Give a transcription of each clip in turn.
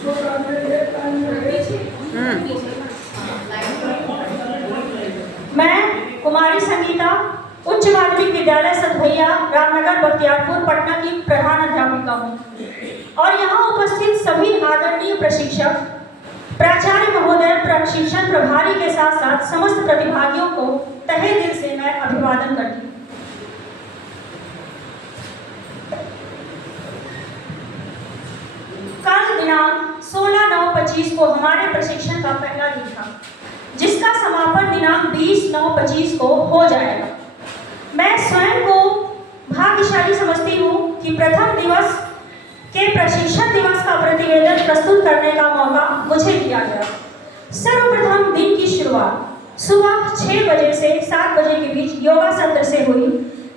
मैं कुमारी संगीता उच्च माध्यमिक विद्यालय सतभैया रामनगर बख्तियारपुर पटना की प्रधान अध्यापिका हूँ और यहाँ उपस्थित सभी आदरणीय प्रशिक्षक, प्राचार्य महोदय, प्रशिक्षण प्रभारी के साथ साथ समस्त प्रतिभागियों को तहे दिल से मैं अभिवादन करती हूँ। कल दिनांक 16/9/25 को हमारे प्रशिक्षण का पहला दिन था, जिसका समापन दिनांक 20/9/25 को हो जाएगा। मैं स्वयं को भाग्यशाली समझती हूँ कि प्रथम दिवस के प्रशिक्षण दिवस का प्रतिवेदन प्रस्तुत करने का मौका मुझे दिया गया। सर्वप्रथम दिन की शुरुआत सुबह 6 बजे से 7 बजे के बीच योगा सत्र से हुई,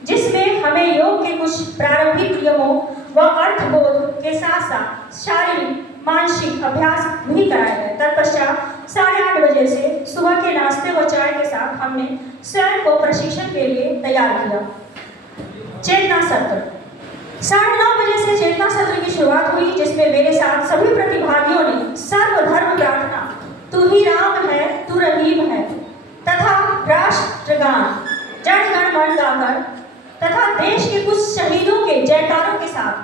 जिसमें हमें योग के कुछ प्रारंभिक नियमों व अर्थबोध के साथ साथ शारीरिक मानसिक अभ्यास भी कराए गए। तत्पश्चात 8:30 बजे से सुबह के नाश्ते व चाय के साथ हमने स्वयं को प्रशिक्षण के लिए तैयार किया। चेतना सत्र 9:30 बजे से चेतना सत्र की शुरुआत हुई, जिसमें मेरे साथ सभी प्रतिभागियों ने सर्वधर्म प्रार्थना, तू ही राम है तू रहीम है तथा राष्ट्रगान जन गण मन गाकर तथा देश के कुछ शहीदों के जयकारों के साथ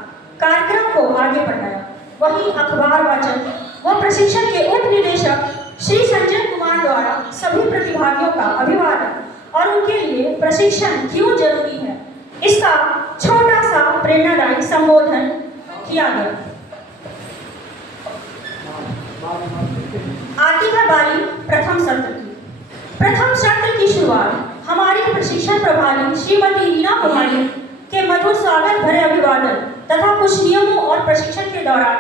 कार्यक्रम को आगे बढ़ाया। वहीं अखबार वाचन व प्रशिक्षण के उप निदेशक श्री संजय कुमार द्वारा सभी प्रतिभागियों का अभिवादन और उनके लिए प्रशिक्षण क्यों जरूरी है, इसका छोटा सा प्रेरणादायी संबोधन किया गया। आती है बारी प्रथम सत्र की। प्रथम सत्र की शुरुआत हमारी प्रशिक्षण प्रभारी श्रीमती रीना कुमारी के मधुर स्वागत भरे अभिवादन तथा कुछ नियमों और प्रशिक्षण के दौरान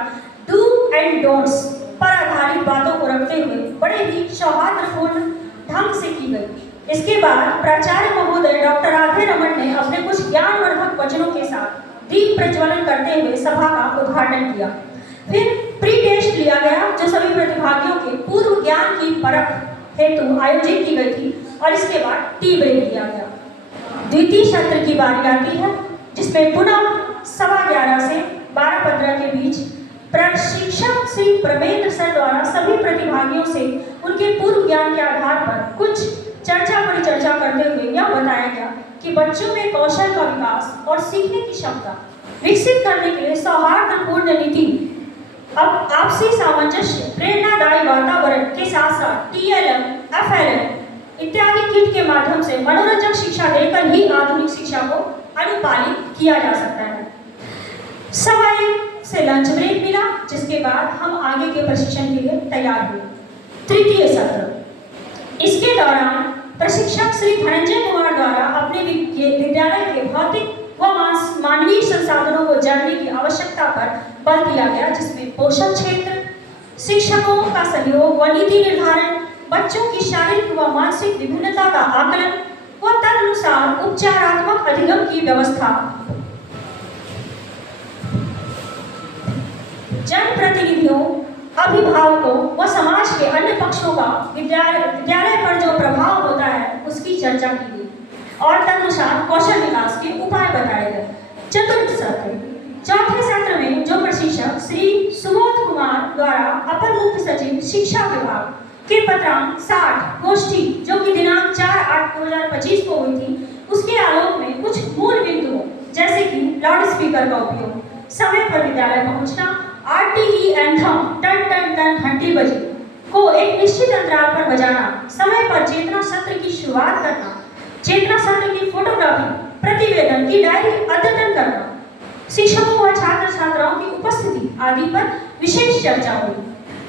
डू एंड डोंट्स पर आधारित बातों को रखते हुए बड़े ही सौहार्दपूर्ण ढंग से की गई। इसके बाद प्राचार्य महोदय डॉक्टर राधे रमन ने अपने कुछ ज्ञानवर्धक वचनों के साथ दीप प्रज्वलन करते हुए सभा का उद्घाटन किया। फिर प्री टेस्ट लिया गया, जो सभी प्रतिभागियों के पूर्व ज्ञान की परख हेतु आयोजित की गई थी, और इसके बाद टी ब्रेक दिया गया। द्वितीय सत्र की बारी आती है, जिसमें पुनः 11:15 से 12:15 के बीच प्रशिक्षक श्री प्रमेंद्र सर द्वारा सभी प्रतिभागियों से उनके पूर्व ज्ञान के आधार पर कुछ चर्चा परिचर्चा करते हुए यह बताया गया कि बच्चों में कौशल का विकास और सीखने की क्षमता विकसित करने के लिए सौहार्दपूर्ण नीति, अब आपसी सामंजस्य, प्रेरणादायी वातावरण के साथ साथ TLM, FLM इत्यादि किट के माध्यम से मनोरंजक शिक्षा देकर ही आधुनिक शिक्षा को अनुपालित किया जा सकता है। 1:15 से लंच ब्रेक मिला, जिसके बाद हम आगे के प्रशिक्षण के लिए तैयार हुए। तृतीय सत्र, इसके दौरान प्रशिक्षक श्री धनंजय कुमार द्वारा अपने विद्यालय के भौतिक व मानवीय संसाधनों को जानने की आवश्यकता पर बल दिया गया, जिसमें पोषण क्षेत्र, शिक्षकों का सहयोग व नीति निर्धारण, बच्चों की शारीरिक व मानसिक विभिन्नता का आकलन व तदनुसार उपचारात्मक अधिगम की व्यवस्था, जनप्रतिनिधियों, अभिभावकों व समाज के अन्य पक्षों का विद्यालय पर जो प्रभाव होता है उसकी चर्चा की गई और तदनुसार कौशल विकास के उपाय बताए गए। चतुर्थ सत्र, चौथे सत्र में जो प्रशिक्षक श्री सुबोध कुमार द्वारा अपर मुख्य सचिव शिक्षा विभाग के पत्रांक 60 गोष्ठी, जो कि दिनांक 4/8/2025 को हुई थी, उसके आलोक में कुछ मूल बिंदुओं जैसे कि लाउड स्पीकर का उपयोग, समय पर विद्यालय पहुंचना, RTE एंथम टन टन टन घंटी बजी को एक निश्चित अंतराल पर बजाना, समय पर चेतना सत्र की शुरुआत करना, चेतना सत्र की फोटोग्राफी, प्रतिवेदन की डायरी अद्यतन करना, शिक्षकों व छात्र छात्राओं की उपस्थिति आदि पर विशेष चर्चा हुई।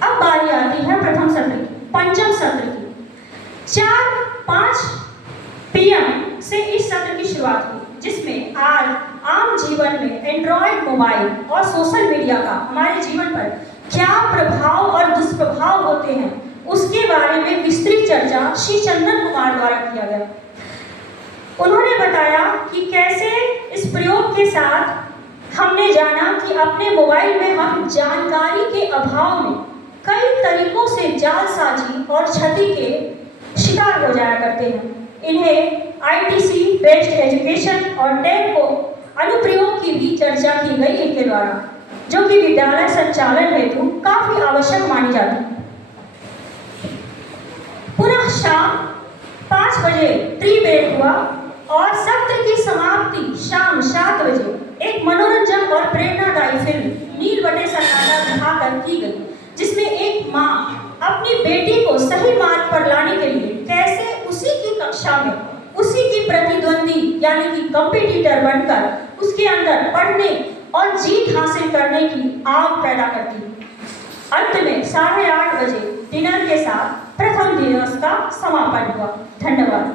अब बारी आती है प्रथम सत्र की, पंचम सत्र की। 4-5 PM से इस सत्र की शुरुआत हुई, जिसमें आज आम जीवन में एंड्रॉयड मोबाइल और सोशल मीडिया का हमारे जीवन पर क्या प्रभाव और दुष्प्रभाव होते हैं, उसके बारे में विस्तृत चर्चा श्री चंदन कुमार द्वारा किया गया। उन्होंने बताया कि कैसे इस प्रयोग के साथ हमने जाना कि अपने मोबाइल में हम जानकारी के अभाव में कई तरीकों से जालसाजी और क्षति के शिकार हो जाया करते हैं। इन्हें ITC बेस्ड एजुकेशन और टेक को अनुप्रयोग की भी चर्चा की गई इनके द्वारा। जो कि विद्यालय संचालन हेतु काफी आवश्यक मानी जाती है। पुनः शाम 5 बजे त्रिवेद हुआ और सत्र की समाप्ति शाम 7 बजे एक मनोरंजन और प्रेरणादायी फिल्म नील बटे सन्नाटा दिखाकर की गई, जिसमें एक माँ अपनी बेटी को सही मार्ग पर लाने के लिए कैसे उसी की कक्षा में उसी की प्रतिद्वंदी यानी कि कॉम्पिटिटर बनकर उसके अंदर पढ़ने और जीत हासिल करने की आग पैदा करती है। अंत में 8:30 बजे डिनर के साथ प्रथम दिवस का समापन हुआ। धन्यवाद।